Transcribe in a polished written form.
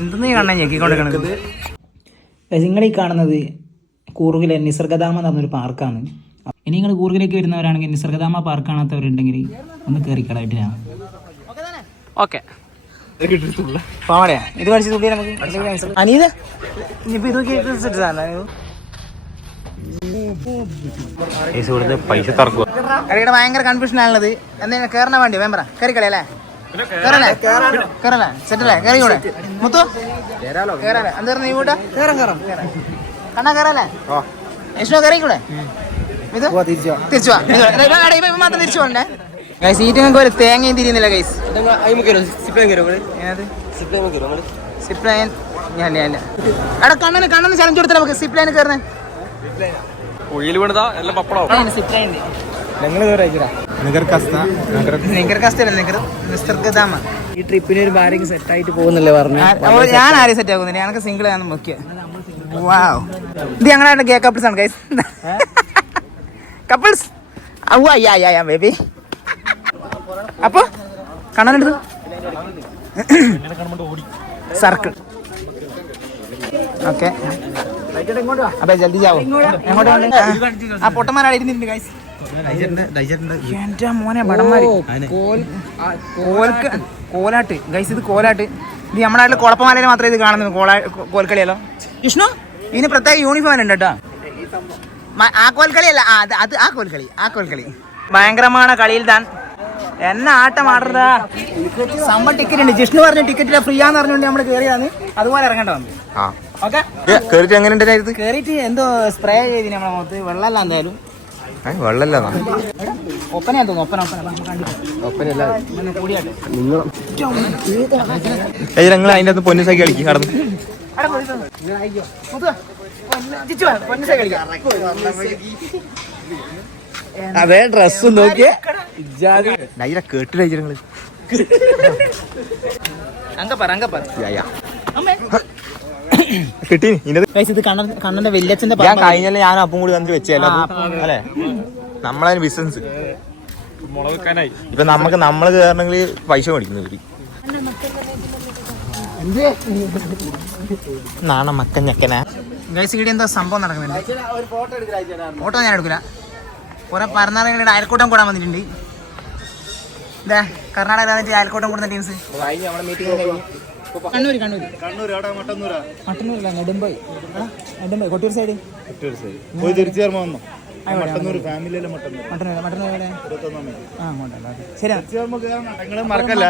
എന്തെന്ന് കാണാൻ ഞെക്കിക്കൊണ്ടിരിക്കണത്. നിങ്ങൾ ഈ കാണുന്നത് കൂർഗിലെ നിസർഗധാമ എന്ന് പറഞ്ഞൊരു പാർക്കാണ്. ഇനി നിങ്ങൾ കൂർഗിലേക്ക് വരുന്നവരാണെങ്കിൽ നിസർഗധാമ പാർക്ക് കാണാത്തവരുണ്ടെങ്കിൽ ഒന്ന് കയറിക്കളായിട്ടില്ല. ഓക്കെ പാവടയാ ഇത് പഠിച്ച് തുള്ളി നമുക്ക് അനീത് ഇനിയിപ്പോ ഇത് പൈസ തറക്കുക കളിയുടെ ഭയങ്കര കൺഫ്യൂഷൻ ആണുള്ളത്. എന്താ കയറണ വേണ്ടി വേമ്പറ കയറിക്കളി അല്ലേ? കയറല്ലേ കയറല്ലേ സെറ്റല്ലേ കയറിക്കൂടെ മുത്തു കയറാല്ലേ എന്താ നീ കൂട്ടാ കണ്ണാ കയറല്ലേ യശ്വ കയറിക്കൂടെ ഇത് തിരിച്ചു മാത്രം തിരിച്ചു പോകണ്ടേ സീറ്റ് നിങ്ങൾക്ക് ഒരു തേങ്ങയും തിരിയുന്നില്ല ഗൈസ്. എടാ കണ്ണന് ചലഞ്ച് കൊടുത്തേ നമുക്ക് സിപ്പ് ലൈൻ കയറുന്നത്. ഈ ട്രിപ്പിന് ഒരു ഭാര്യ സെറ്റ് ആയിട്ട് പോകുന്നില്ലേ പറഞ്ഞു. ഞാൻ ആരെയും സെറ്റ് ആകുന്നില്ല, ഞങ്ങൾക്ക് സിംഗിൾ ആണ് നോക്കിയത്. ഇത് ഞങ്ങളുടെ ഗേ കപ്പിൾസ് ആണ് ഗൈസ്. Couples baby. അപ്പൊ കണ്ണനെടുത്തു സർക്കിൾ. ഓക്കെ അപ്പൊ ജൽദി ജാവോ. എങ്ങോട്ട് ആ പൊട്ടന്മാരാണ് ഇരുന്നിട്ടുണ്ട് ഗൈസ്. എന്റെ മോനെ ബടന്മാര് കോലാട്ട് ഗൈസ്. ഇത് കോലാട്ട്. ഇത് നമ്മുടെ നാട്ടിൽ കുഴപ്പമാലയിൽ മാത്രമേ ഇത് കാണുന്നത് കോൽക്കളിയല്ലോ. വിഷ്ണു ഇതിന് പ്രത്യേക യൂണിഫോം ഉണ്ട് കേട്ടോ. ആ കോൽക്കളി അല്ല അത് ആ കോൽക്കളി ഭയങ്കരമാണ്. കളിയിൽ താൻ എന്നെ ആട്ടം ആടുന്നതാ. സംഭവം ടിക്കറ്റ് ഉണ്ട്. ജിഷ്ണു പറഞ്ഞ ടിക്കറ്റില്ല ഫ്രീ ആന്ന് പറഞ്ഞുകൊണ്ട് നമ്മള് കേറിയാണ്. അതുപോലെ ഇറങ്ങേണ്ട വന്നു. ഓക്കെ കേറിയിട്ട് എന്തോ സ്പ്രേ ചെയ്തിന് നമ്മളെ മുഖത്ത്. വെള്ളമല്ല എന്തായാലും വെള്ളല്ല ഒപ്പനയാ തോന്നുന്നു. ഞങ്ങൾ അതിന്റെ അകത്ത് പൊന്നിസാക്കി കളിക്കും കടന്നു. അതെ ഡ്രസ് നോക്കിയേ കേട്ടില്ല ഞങ്ങള് കിട്ടി. ഇത് കണ്ണന്റെ വല്യച്ഛന്റെ കഴിഞ്ഞല്ല ഞാൻ അപ്പം കൂടി വന്നിട്ട് വെച്ചല്ലേ അല്ലെ നമ്മളതിന് ബിസിനസ്. ഇപ്പൊ നമ്മള് കയറണമെങ്കിൽ പൈസ മേടിക്കുന്നവര് നാണ മക്കഞ്ഞക്കന. ഗൈസ് ഇവിടെ എന്തോ സംഭവം നടക്കുന്നുണ്ട്. ഫോട്ടോ ഞാൻ എടുക്കില്ല. കുറെ പരന്നാളുകളുടെ അയൽക്കൂട്ടം കൂടാൻ വന്നിട്ടുണ്ട്. ഇതാ കർണാടക അയൽക്കൂട്ടം കൂടുന്ന ടീംസ്. മട്ടന്നൂരല്ല നെടുമ്പൈ കൊട്ടൂർ സൈഡ് ശരി. മറക്കല്ല.